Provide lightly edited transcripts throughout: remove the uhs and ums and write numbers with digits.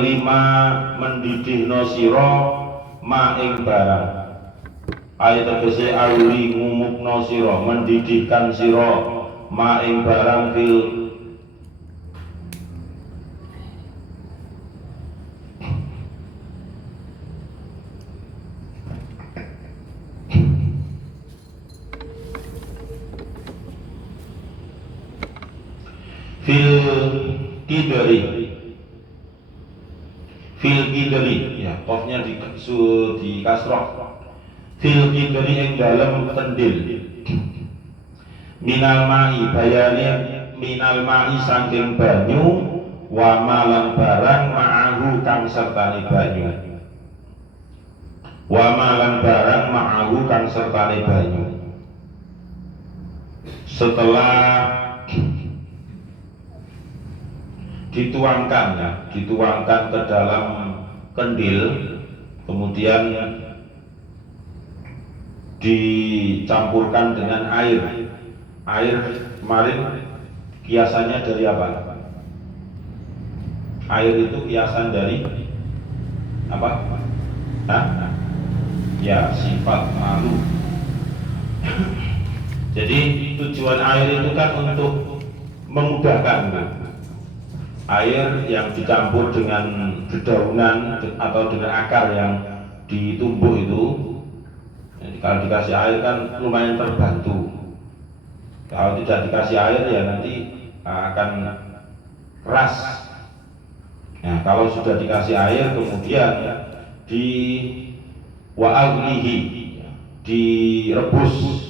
lima mendidihno sira ma ing barang ayat tegese aluri ngumukno sira mendidihkan sira ma ing barang fil kidri ya qofnya di kasroh fil kidri ing dalem kendil minal ma'i bayane minal ma'i saking banyu wa malan barang ma'ahu kang sertane banyu wa malan barang ma'ahu kang sertane banyu. Setelah dituangkan ke dalam kendil, kemudian dicampurkan dengan air kemarin kiasannya dari apa? Air itu kiasan dari apa? Ya, sifat malu. Jadi tujuan air itu kan untuk memudahkan air yang dicampur dengan dedaunan atau dengan akar yang ditumbuh itu. Jadi kalau dikasih air kan lumayan terbantu. Kalau tidak dikasih air ya nanti akan keras. Nah, kalau sudah dikasih air kemudian di wa'aglihi direbus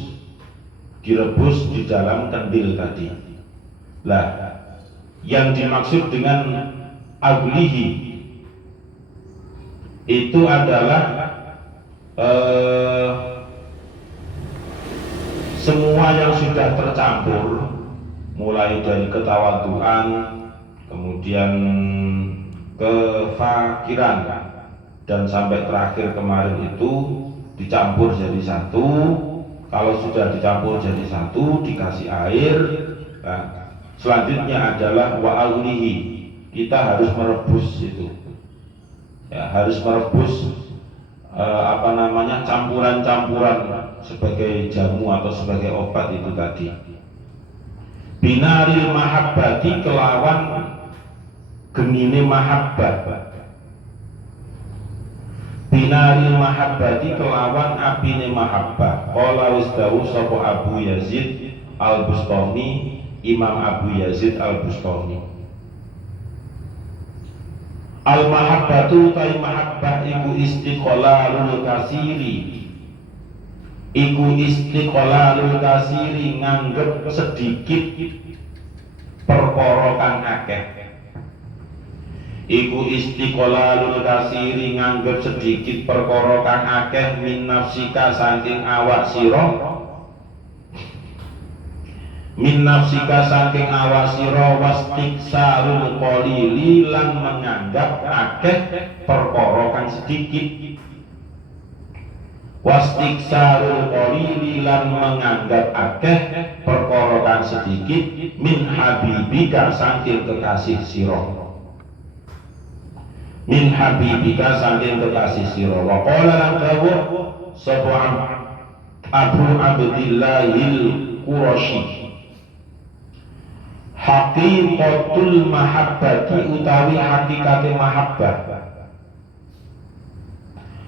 di dalam kendil tadi. Lah, yang dimaksud dengan aglihi itu adalah semua yang sudah tercampur, mulai dari ketawaduan, kemudian kefakiran, dan sampai terakhir kemarin itu dicampur jadi satu. Kalau sudah dicampur jadi satu, dikasih air. Nah, selanjutnya adalah wa'alihi, kita harus merebus itu, ya, harus merebus campuran-campuran sebagai jamu atau sebagai obat itu tadi. Binaril mahabbati kelawan genine mahabbah, binaril mahabbati kelawan abine mahabbah. Qala wisdawu sapa Abu Yazid Al-Bustami, Imam Abu Yazid Al-Bustami. Al-mahabbatu tai mahabbah iku istiqlalul kasiri, iku istiqlalul kasiri nganggep sedikit perkara kang akeh. Iku istiqlalul kasiri nganggep sedikit perkara kang akeh min nafsika saking awak sira, min nafsika saking awak sira wastiksarul qalili lan menganggap akeh perkara kang sedikit, wastiksarul qalili lan menganggap akeh perkara kang sedikit min habibika saking kekasih sira, min habibika saking kekasih sira. Wa qala lan dawuh sapa Abu Abdillahil Qurashi, haqiqatul mahabbati utawi hakikate mahabbah,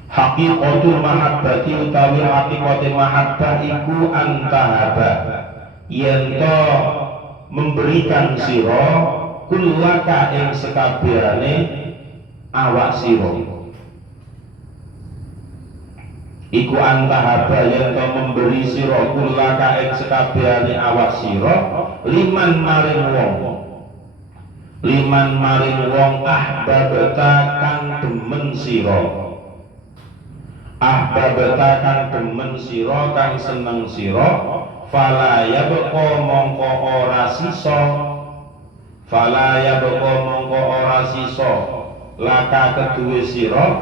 haqiqatul mahabbati utawi hakikate mahabbah iku antahaba yen to memberikan sira kullaka ing sekabehane awak sira, iku antahaba yen to memberi sira kullaka ing sekabehane awak sira liman maring wong ahbabata kang demen sira, ahbabata kang demen sira kang seneng sira, fala yabqa mongko ora sisa, fala yabqa mongko ora sisa laka keduwe sira,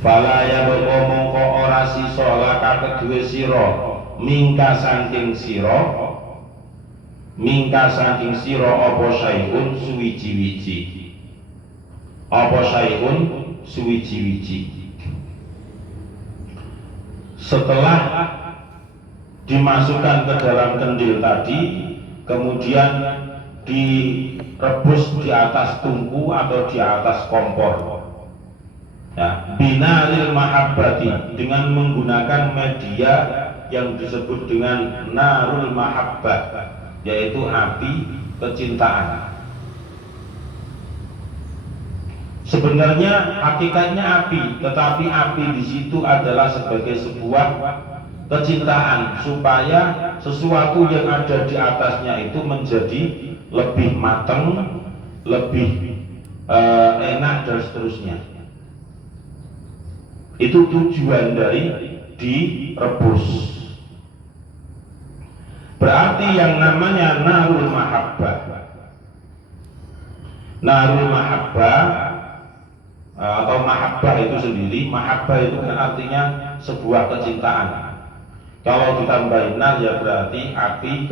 fala yabqa mongko ora sisa laka keduwe sira mingka saking sira, mingka saking sira apa syai'un suwiji-wiji. Apa syai'un suwiji-wiji. Setelah dimasukkan ke dalam kendil tadi, kemudian direbus di atas tungku atau di atas kompor. Ya, binaril mahabbati, dengan menggunakan media yang disebut dengan narul mahabbah, yaitu api kecintaan. Sebenarnya hakikatnya api, tetapi api di situ adalah sebagai sebuah kecintaan, supaya sesuatu yang ada di atasnya itu menjadi lebih matang, lebih enak dan seterusnya. Itu tujuan dari direbus. Berarti yang namanya narul mahabbah, narul mahabbah atau mahabbah itu sendiri, mahabbah itu kan artinya sebuah kecintaan. Kalau ditambahin nar ya berarti api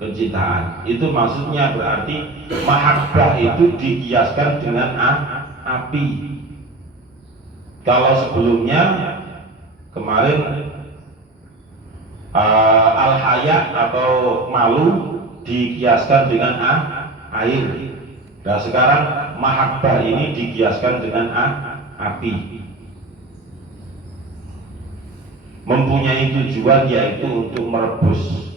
kecintaan. Itu maksudnya berarti mahabbah itu dikiaskan dengan api. Kalau sebelumnya kemarin al-haya atau malu dikiaskan dengan air. Nah sekarang mahabbah ini dikiaskan dengan api. Mempunyai tujuan yaitu untuk merebus.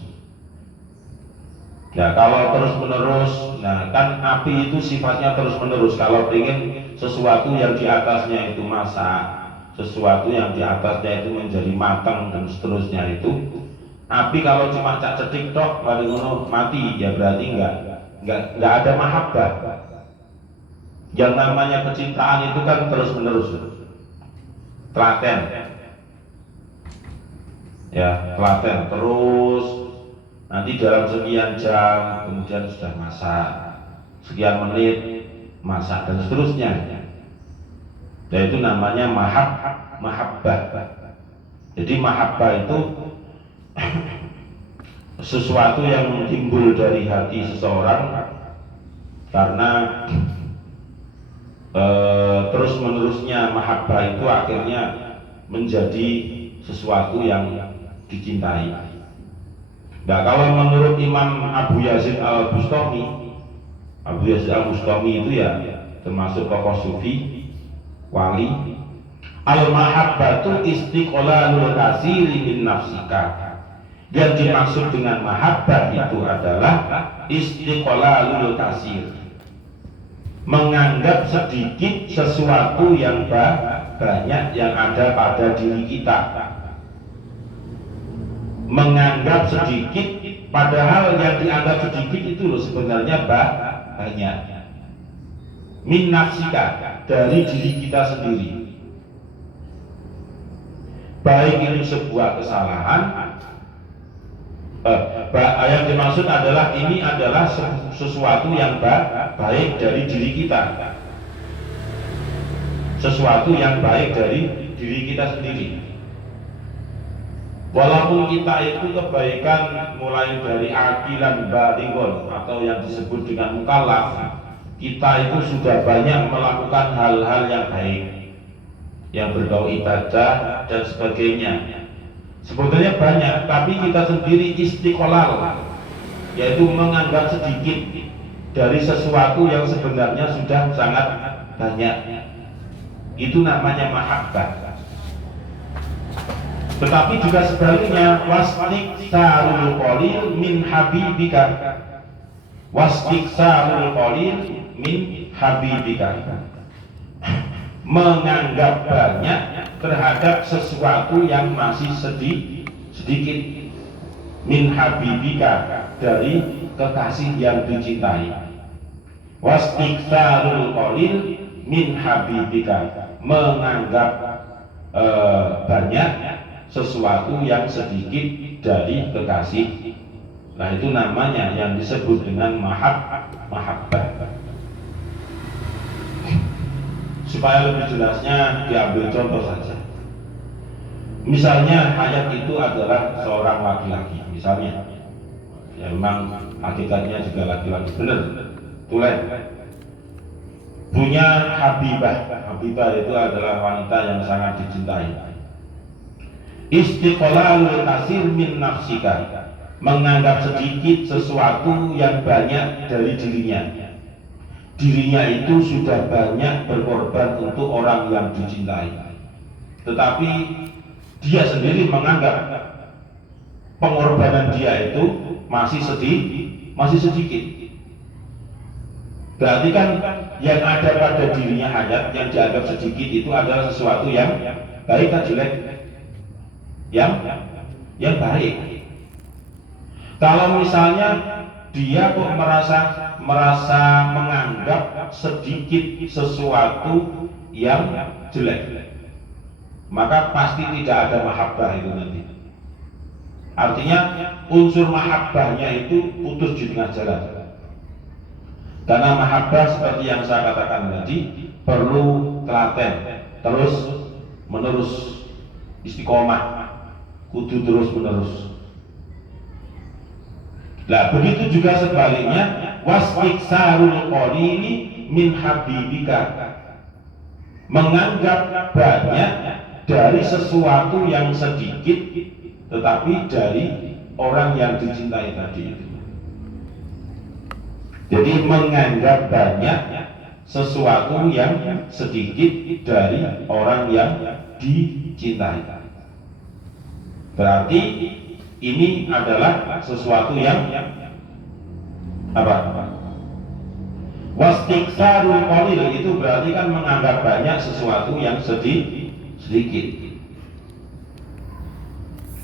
Nah kalau terus menerus, nah kan api itu sifatnya terus menerus. Kalau ingin sesuatu yang di atasnya itu masak, sesuatu yang di atasnya itu menjadi matang dan seterusnya itu, api kalau cuma cak cetik tok paling mati, ya berarti enggak ada mahabbah. Yang namanya kecintaan itu kan terus menerus, telaten, ya telaten terus. Nanti dalam sekian jam kemudian sudah masak, sekian menit masak dan seterusnya. Dan itu namanya mahabbah. Jadi mahabbah itu sesuatu yang timbul dari hati seseorang karena terus menerusnya mahabbah itu akhirnya menjadi sesuatu yang dicintai. Nah kalau menurut Imam Abu Yazid al-Bustami, Abu Yazid al-Bustami itu ya termasuk tokoh sufi, wali. Al-mahabbatu istiqlalul kasiri min nafsika. Yang dimaksud dengan mahabbah itu adalah istiqlalul kasir, menganggap sedikit sesuatu yang banyak yang ada pada diri kita. Menganggap sedikit padahal yang dianggap sedikit itu loh sebenarnya banyak. Min nafsika, dari diri kita sendiri. Baik itu sebuah kesalahan, yang dimaksud adalah ini adalah sesuatu yang baik dari diri kita, sesuatu yang baik dari diri kita sendiri. Walaupun kita itu kebaikan mulai dari akilan batingon atau yang disebut dengan mukallaf, kita itu sudah banyak melakukan hal-hal yang baik, yang berbau ibadah dan sebagainya. Sebetulnya banyak, tapi kita sendiri istiqlal, yaitu menganggap sedikit dari sesuatu yang sebenarnya sudah sangat banyak. Itu namanya mahabbah. Tetapi juga sebaliknya, wasdiqsarul qalil min habibika, wasdiqsarul qalil min habibika, menganggap banyak terhadap sesuatu yang masih sedikit, min habibika, dari kekasih yang dicintai. Wasdiqsarul qalil min habibika, menganggap banyak sesuatu yang sedikit dari kekasih. Nah itu namanya yang disebut dengan mahabbah. Supaya lebih jelasnya diambil contoh saja. Misalnya ayat itu adalah seorang laki-laki, misalnya, ya memang hakikatnya juga laki-laki, benar, tulen. punya Habibah. Habibah itu adalah wanita yang sangat dicintai. Istiqlalul kasir min nafsika, menganggap sedikit sesuatu yang banyak dari dirinya. Dirinya itu sudah banyak berkorban untuk orang yang dicintai, tetapi dia sendiri menganggap pengorbanan dia itu masih sedikit. Berarti kan yang ada pada dirinya hanya yang dianggap sedikit itu adalah sesuatu yang baik atau jelek? Yang baik. Kalau misalnya dia kok merasa menganggap sedikit sesuatu yang jelek, maka pasti tidak ada mahabbah itu nanti. Artinya unsur mahabbahnya itu putus di tengah jalan. Karena mahabbah seperti yang saya katakan tadi perlu telaten, terus menerus, istiqomah, kudu terus menerus. Nah, begitu juga sebaliknya, wasfiksarul qalili min habibika, menganggap banyak dari sesuatu yang sedikit tetapi dari orang yang dicintai tadi itu. Jadi menganggap banyak sesuatu yang sedikit dari orang yang dicintai. Berarti ini adalah sesuatu yang apa? Wastiksarul qalil itu berarti kan menganggap banyak sesuatu yang sedikit.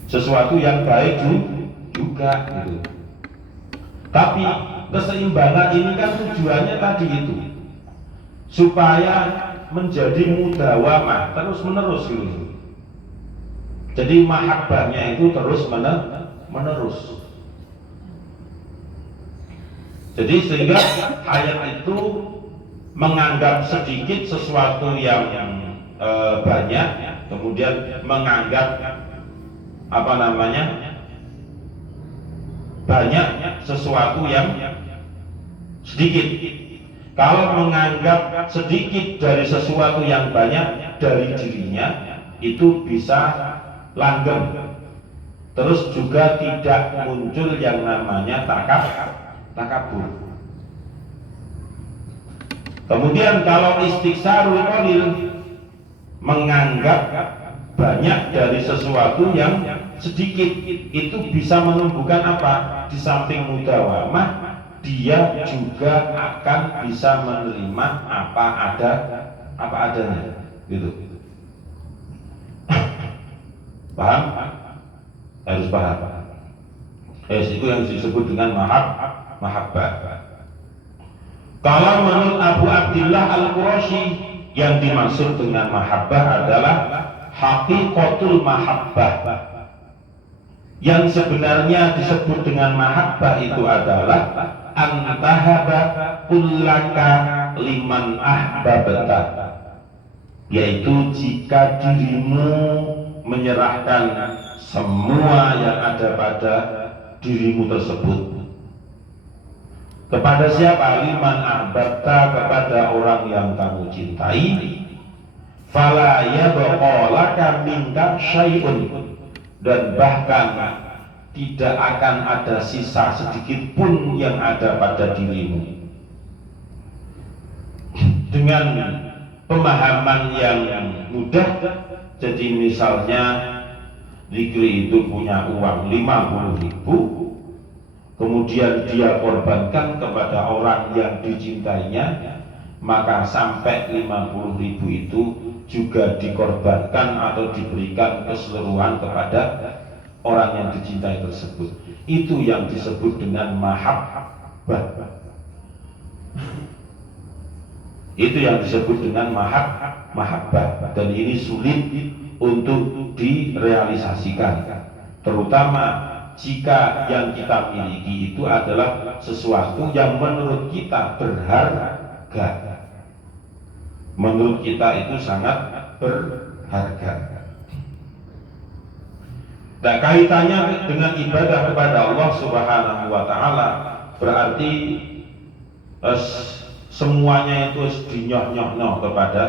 Sesuatu yang baik juga gitu. Tapi keseimbangan ini kan tujuannya tadi itu supaya menjadi mudawamah, terus menerus gitu. Jadi mahabbahnya itu terus menerus. Jadi sehingga ayat itu menganggap sedikit sesuatu yang banyak, kemudian menganggap banyak sesuatu yang sedikit. Kalau menganggap sedikit dari sesuatu yang banyak dari dirinya, itu bisa langgeng. Terus juga tidak muncul yang namanya takabur. Kemudian kalau istiksarul qalil, menganggap banyak dari sesuatu yang sedikit, itu bisa menumbuhkan apa? Di samping mudawamah, dia juga akan bisa menerima apa adanya, gitu. Paham? Harus paham. Itu yang disebut dengan mahabbah. Kalau menurut Abu Abdillah Al-Qurashi, yang dimaksud dengan mahabbah adalah haqiqatul mahabbah. Yang sebenarnya disebut dengan mahabbah itu adalah antahaba kullaka liman ahbabta, yaitu jika dirimu menyerahkan semua yang ada pada dirimu tersebut kepada siapa? Liman ahbabta, kepada orang yang kamu cintai. Fala yabqa laka minka syai'un, dan bahkan tidak akan ada sisa sedikit pun yang ada pada dirimu. Dengan pemahaman yang mudah, jadi misalnya Zikri itu punya uang 50.000, kemudian dia korbankan kepada orang yang dicintainya, maka sampai 50.000 itu juga dikorbankan atau diberikan keseluruhan kepada orang yang dicintai tersebut. Itu yang disebut dengan mahabbah. Itu yang disebut dengan mahabbah, dan ini sulit untuk direalisasikan, terutama jika yang kita miliki itu adalah sesuatu yang menurut kita berharga, menurut kita itu sangat berharga. Nah, kaitannya dengan ibadah kepada Allah Subhanahu wa Ta'ala berarti semuanya itu dinyoh-nyoh kepada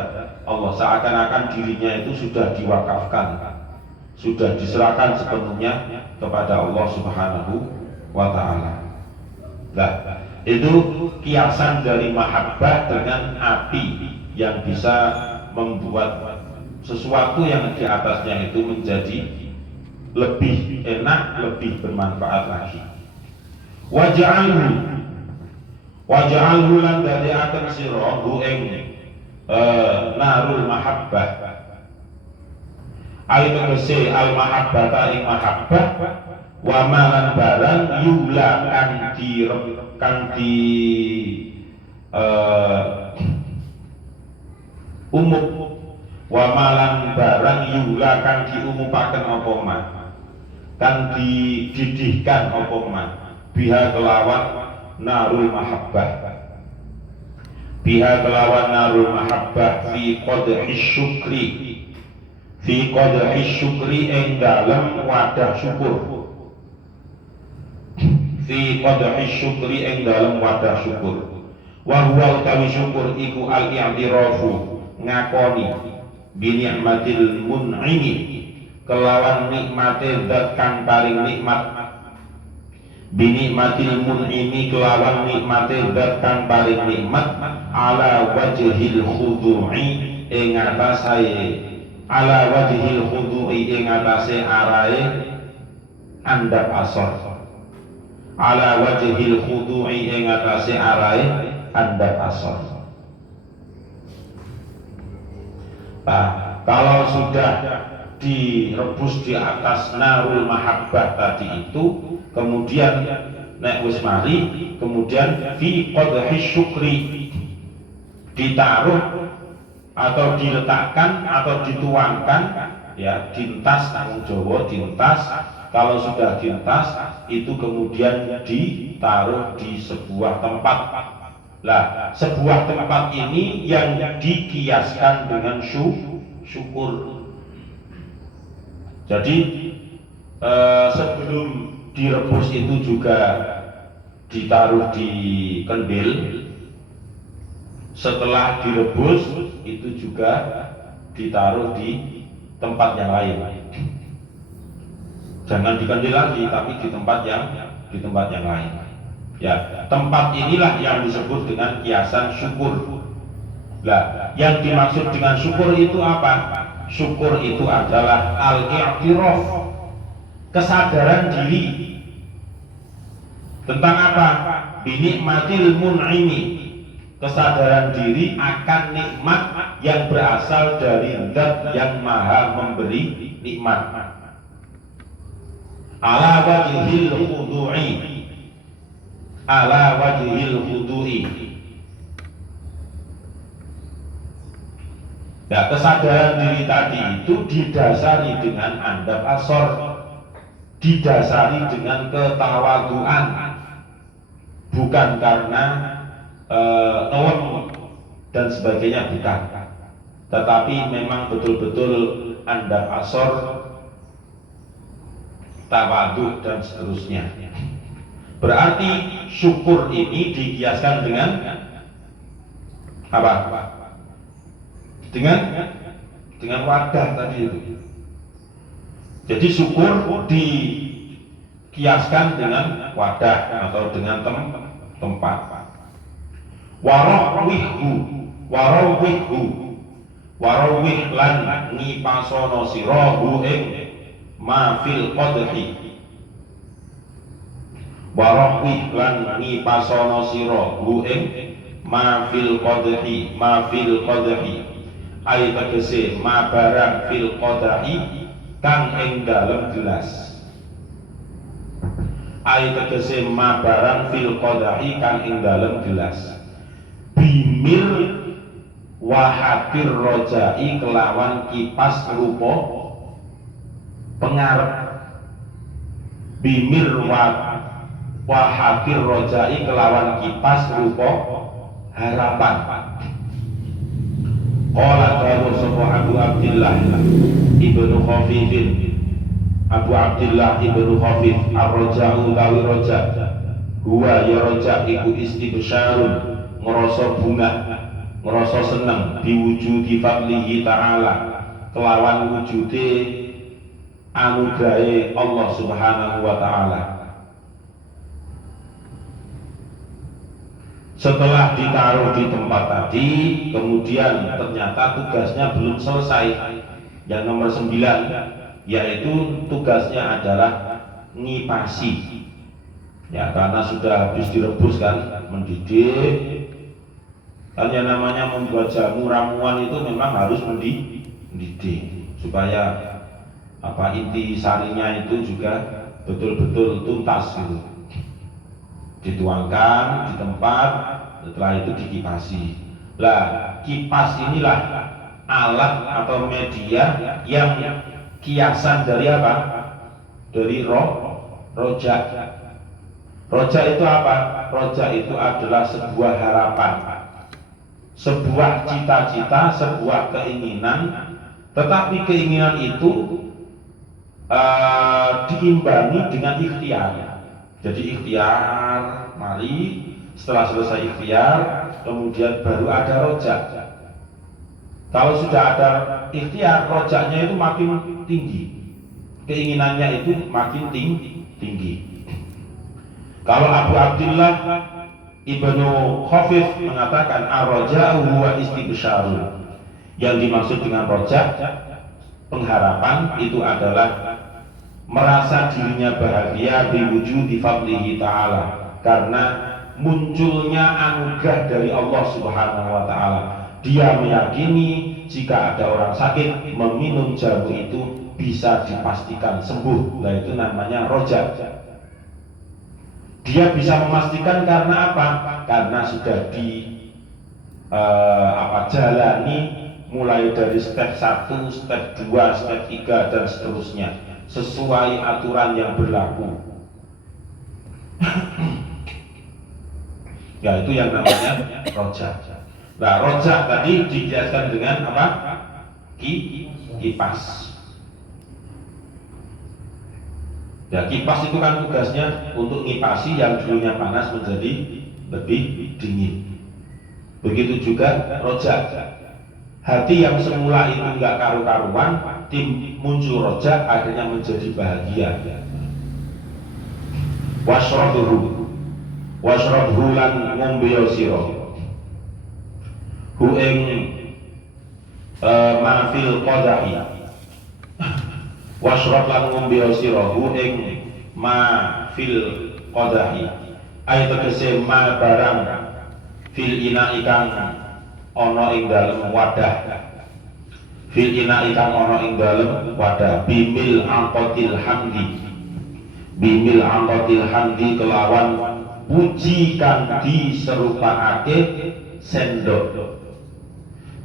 Allah, seakan-akan dirinya itu sudah diwakafkan, sudah diserahkan sepenuhnya kepada Allah Subhanahu wa ta'ala. Nah, itu kiasan dari mahabbah dengan api yang bisa membuat sesuatu yang di atasnya itu menjadi lebih enak, lebih bermanfaat lagi. Waj'alhu lan dadiaken sira hu ing narul mahabbah. Ai tegese al mahabbah ing mahabbah wa malan barang yula kang di umum wa malan barang yula kang diumupaken apa man, kang dididihkan apa man, biha kelawan narul mahabbah, biha kelawan narul mahabbah fi qadhi syukri, fi qadhi syukri ing dalem wadah syukur, fi qadhi syukri ing dalem wadah syukur. Wa huwa utawi syukur iku al-i'tirafu ngakoni bi ni'matil mun'imi kelawan nikmate zat kang paring nikmat, bi ni'matil mun'imi kelawan nikmate zat kang paring nikmat, ala wajhil khudu'i ing atase, ala wajhil khudu'i ing atase arae andap asor, ala wajhil khudu'i ing atase arae andap asor. Nah, kalau sudah direbus di atas narul mahabbah tadi itu, kemudian nek wis mari, kemudian fi qadhi syukri ditaruh atau diletakkan atau dituangkan, ya, dintas, tanggung Jawa dintas. Kalau sudah dintas itu kemudian ditaruh di sebuah tempat. Lah, sebuah tempat ini yang dikiaskan dengan syukur. Jadi sebelum direbus itu juga ditaruh di kendil, setelah direbus itu juga ditaruh di tempat yang lain. Jangan di kendil lagi, tapi di tempat yang lain. Ya, tempat inilah yang disebut dengan kiasan syukur. Lah, yang dimaksud dengan syukur itu apa? Syukur itu adalah al-i'tiraf, kesadaran diri tentang apa? Binikmatil mun'imi, kesadaran diri akan nikmat yang berasal dari zat yang maha memberi nikmat. Ala wajhil khudu'i, ala wajhil khudu'i. Nah, kesadaran diri tadi itu didasari dengan andap asor, didasari dengan ketawaduan, bukan karena nowon dan sebagainya, bukan, tetapi memang betul-betul andap asor, tawadu dan seterusnya. Berarti syukur ini dikiaskan dengan apa? Dengan wadah tadi itu. Jadi syukur dikiaskan dengan wadah atau dengan tempat. Warawih lan ngipasono sirahu ing ma fil qadhi. Warawih lan ngipasono sirahu ing ma fil qadhi. Ai tegese ma barang fil qadahi kang ing dalem gelas. Ai tegese ma barang fil qadahi kang ing dalem gelas. Bimir wahatir rojai kelawan kipas rupa pengarep. Bimir wahatir rojai kelawan kipas rupa harapan. Qala dawu sapa Abu Abdillah Ibnu Khafifin, Abu Abdillah Ibnu Khafif, ar-raja'u tawi raja huwa ya raja iku istibsyarun ngerasa bunga, ngerasa seneng biwujudi fadlihi ta'ala kelawan wujude anugrahe Allah Subhanahu wa ta'ala. Setelah ditaruh di tempat tadi, kemudian ternyata tugasnya belum selesai. Yang nomor 9, yaitu tugasnya adalah ngipasi. Ya, karena sudah habis direbus kan, mendidih. Kan yang namanya membuat jamu ramuan itu memang harus mendidih supaya inti sarinya itu juga betul-betul tuntas gitu. Dituangkan di tempat, setelah itu dikipasi. Lah, kipas inilah alat atau media yang kiasan dari apa? Dari rojak. Rojak itu apa? Rojak itu adalah sebuah harapan, sebuah cita-cita, sebuah keinginan, tetapi keinginan itu diimbangi dengan ikhtiar. Jadi ikhtiar, mari setelah selesai ikhtiar, kemudian baru ada rojak. Kalau sudah ada ikhtiar, rojaknya itu makin tinggi, keinginannya itu makin tinggi. Kalau Abu Abdullah Ibnu Khafif mengatakan ar-raja'u huwa istibsyarun. Yang dimaksud dengan rojak, pengharapan, itu adalah merasa dirinya bahagia biwujudi fadlihi ta'ala, karena munculnya anugerah dari Allah Subhanahu wa ta'ala. Dia meyakini jika ada orang sakit meminum jamu itu bisa dipastikan sembuh. Nah, itu namanya rojak. Dia bisa memastikan karena apa? Karena sudah jalani mulai dari step 1, step 2, step 3 dan seterusnya, sesuai aturan yang berlaku. Ya, itu yang namanya rojak. Nah, rojak tadi dijelaskan dengan apa? Kipas. Ya, kipas itu kan tugasnya untuk ngipasi yang dulunya panas menjadi lebih dingin. Begitu juga rojak. Hati yang semula itu enggak karu-karuan, muncul rojak, akhirnya menjadi bahagia. Washrabhu lan ngombe sira hu ing mafil qadahi. Washrab lan ngombe sira hu ing mafil qadahi, ay tegese ma barang fil ina ikang ana ing dalem wadah, fil ina ikang ana ing dalem wadah, bimil angkotil hamdi kelawan puji kang diserupakake sendok.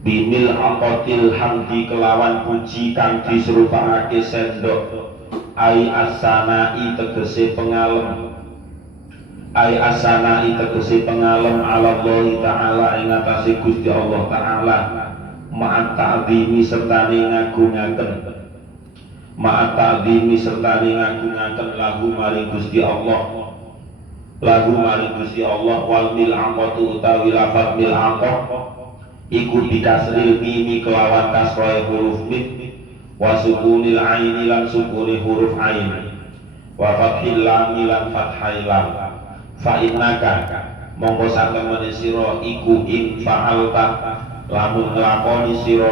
Bimil angkotil hamdi kelawan puji kang diserupakake sendok, ai asanai tegese pengalem, ala Allah ta'ala ing atase Gusti Allah ta'ala, ma'at ta'zimi sertane ngagungaken lahu maring Gusti Allah, wal mil angkotu utawi lafaz mil angkot iku bikasril mimi kelawan kasroe huruf mim, wa sukunil aini lan sukuni huruf ain, wa fathil lam lan fathai lam. Fa innaka mongko satemene sira iku in fa'alta lamun nglakoni sira,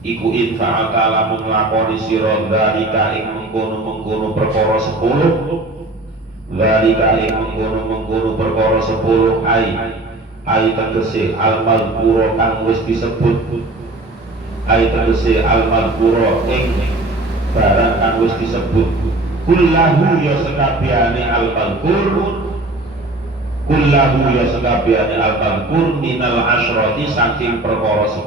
iku in fa'alta lamun nglakoni sira dalika ing mengkono-mengkono perkara 10, dalika ing mengkono-mengkono perkara 10, ai tegese al-madhkura kang wis disebut, ing barang kang wis disebut, kullahu ya sekabehane al-madhkur, minal asyrati saking perkara 10,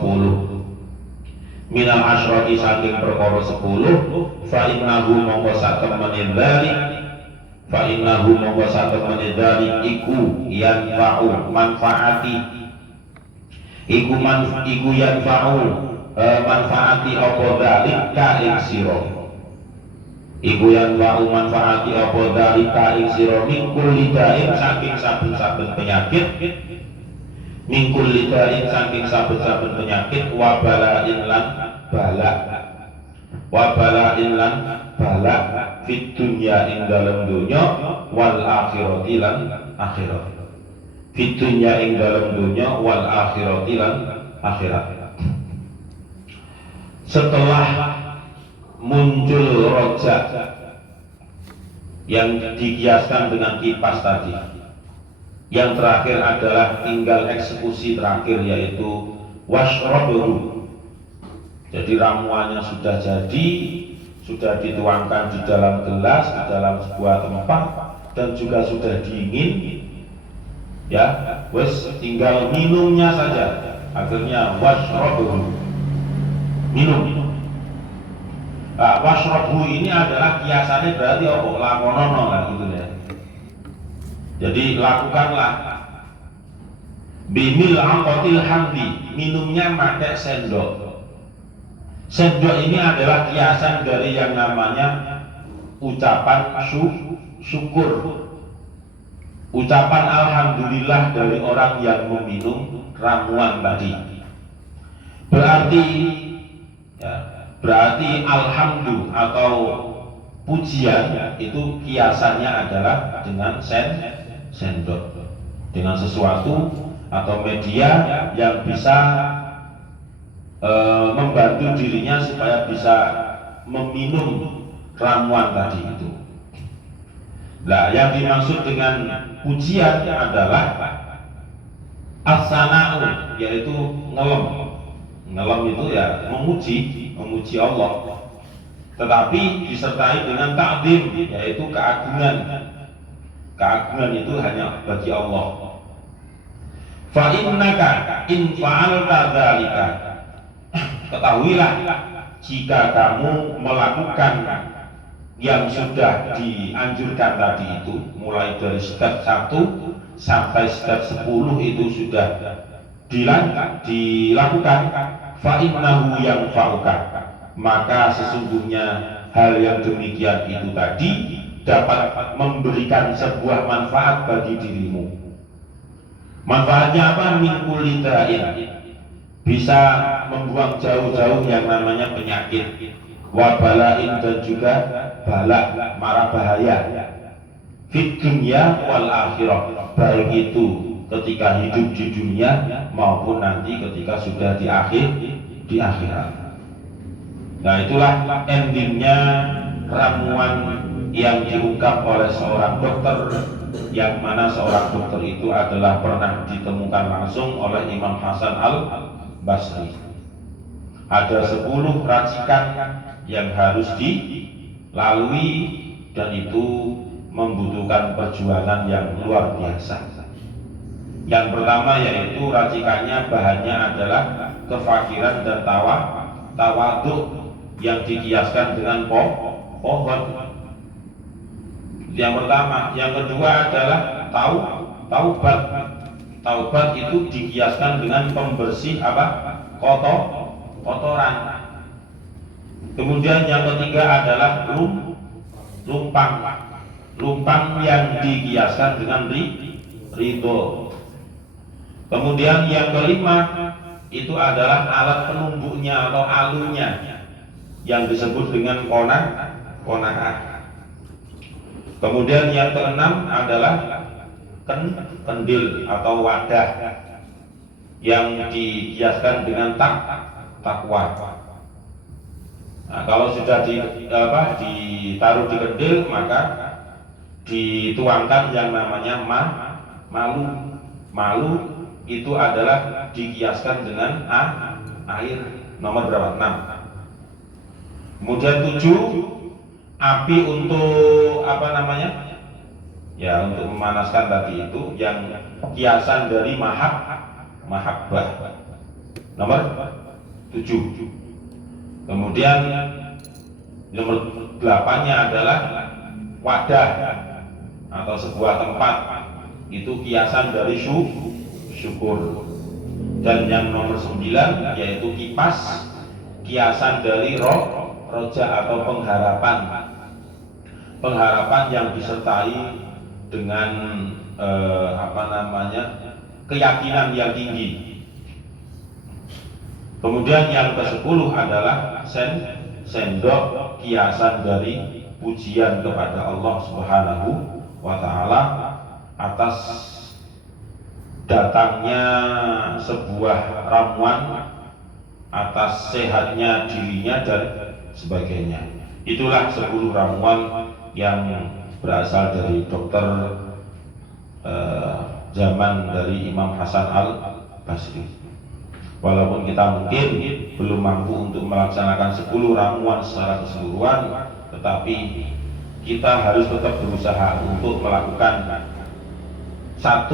fa innahu mongko satemene dzalik iku yanfa'u manfaati apa dzalik ka ing sira, iku yanfa'u manfaati apa dzalik ka ing sira min kulli da'in saking saben-saben penyakit, min kulli da'in saking saben-saben penyakit, wa bala'in lan bala, wa bala'in lan bala fit dunya ing dalem dunya, wal akhirati lan akhirat, fit dunya ing dalem dunya, wal akhirati lan akhirat. Setelah muncul rojak yang dikiaskan dengan kipas tadi, yang terakhir adalah tinggal eksekusi terakhir, yaitu washrabuhu. Jadi ramuannya sudah jadi, sudah dituangkan di dalam gelas, di dalam sebuah tempat, dan juga sudah dingin, ya, wes tinggal minumnya saja. Akhirnya washrabuhu, minum. Nah, washrabuhu ini adalah kiasannya berarti apa? Lakonono lah gitu ya. Jadi lakukanlah bimil angkotil hamdi, minumnya pakai sendok. Sendok ini adalah kiasan dari yang namanya ucapan syukur, ucapan alhamdulillah dari orang yang meminum ramuan tadi. Berarti alhamdulillah atau pujian itu kiasannya adalah dengan sendok, dengan sesuatu atau media yang bisa membantu dirinya supaya bisa meminum ramuan tadi itu. Nah, yang dimaksud dengan pujian adalah as-sana'u, yaitu ngelem. Ngelem itu ya memuji Allah, tetapi disertai dengan ta'zim, yaitu keagungan. Keagungan itu hanya bagi Allah. Fa innaka in fa'alta dzalika, ketahuilah jika kamu melakukan yang sudah dianjurkan tadi itu, mulai dari step 1 sampai step 10 itu sudah dilakukan, fa innahu yanfa'uka, maka sesungguhnya hal yang demikian itu tadi dapat memberikan sebuah manfaat bagi dirimu. Manfaatnya apa? Min kulli da'in, bisa membuang jauh-jauh yang namanya penyakit, wa bala'in, dan juga bala, mara bahaya, fit dunya wal akhirah, baik itu ketika hidup di dunia maupun nanti ketika sudah di akhirat. Nah, itulah endingnya ramuan yang diungkap oleh seorang dokter, yang mana seorang dokter itu adalah pernah ditemukan langsung oleh Imam Hasan al-Basri. Ada 10 racikan yang harus dilalui, dan itu membutuhkan perjuangan yang luar biasa. Yang pertama yaitu racikannya bahannya adalah kefakiran dan tawaduk yang dikiaskan dengan pohon. Yang pertama. Yang kedua adalah taubat. Taubat itu dikiaskan dengan pembersih kotoran. Kemudian yang ketiga adalah lumpang. Lumpang yang dikiaskan dengan ridho. Kemudian yang kelima itu adalah alat penumbuknya atau alunya yang disebut dengan kona'ah. Kemudian yang keenam adalah kendil atau wadah yang dihiaskan dengan takwa. Nah, kalau sudah ditaruh di kendil, maka dituangkan yang namanya malu itu adalah dikiaskan dengan air. Nomor berapa? 6. Kemudian 7, api untuk untuk memanaskan tadi itu, yang kiasan dari mahabbah. Nomor 7. Kemudian nomor 8-nya adalah wadah atau sebuah tempat, itu kiasan dari syukur. Dan yang nomor 9 yaitu kipas, kiasan dari roja atau pengharapan yang disertai dengan keyakinan yang tinggi. Kemudian yang ke-10 adalah sendok kiasan dari pujian kepada Allah Subhanahu wa Ta'ala atas datangnya sebuah ramuan, atas sehatnya dirinya dan sebagainya. Itulah 10 ramuan yang berasal dari dokter zaman dari Imam Hasan al-Basri. Walaupun kita mungkin belum mampu untuk melaksanakan 10 ramuan secara keseluruhan, tetapi kita harus tetap berusaha untuk melakukan 1,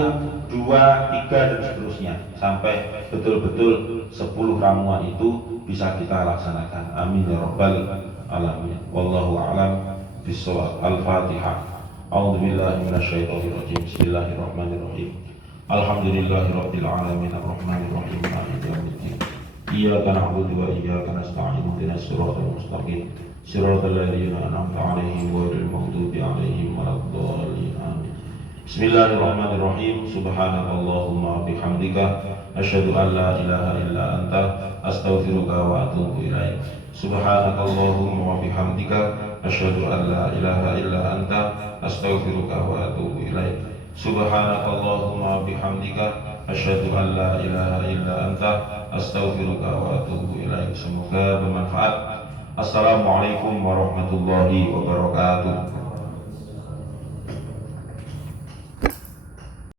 2, 3 dan seterusnya sampai betul-betul 10 ramuan itu bisa kita laksanakan. Amin ya rabbal alamin. Wallahu a'lam bishawab. Al-Fatihah. A'udzubillahi minasyaitonir rajim. Bismillahirrahmanirrahim. Alhamdulillahirabbil alamin arrahmanir rahim maliki yaumiddin. Iyyaka na'budu wa iyyaka nasta'in ihdinas siratal mustaqim siratal ladzina an'amta 'alaihim ghairil maghdubi 'alaihim waladdallin. Amin. Bismillahirrahmanirrahim. Subhanakallahumma bihamdika asyhadu an la ilaha illa anta astaghfiruka wa atubu ilaik. Subhanakallahumma wa bihamdika asyhadu an la ilaha illa anta astaghfiruka wa atubu ilaik. Subhanakallahumma bihamdika asyhadu an la ilaha illa anta astaghfiruka wa atubu ilaik. Semoga bermanfaat. Assalamualaikum warahmatullahi wabarakatuh.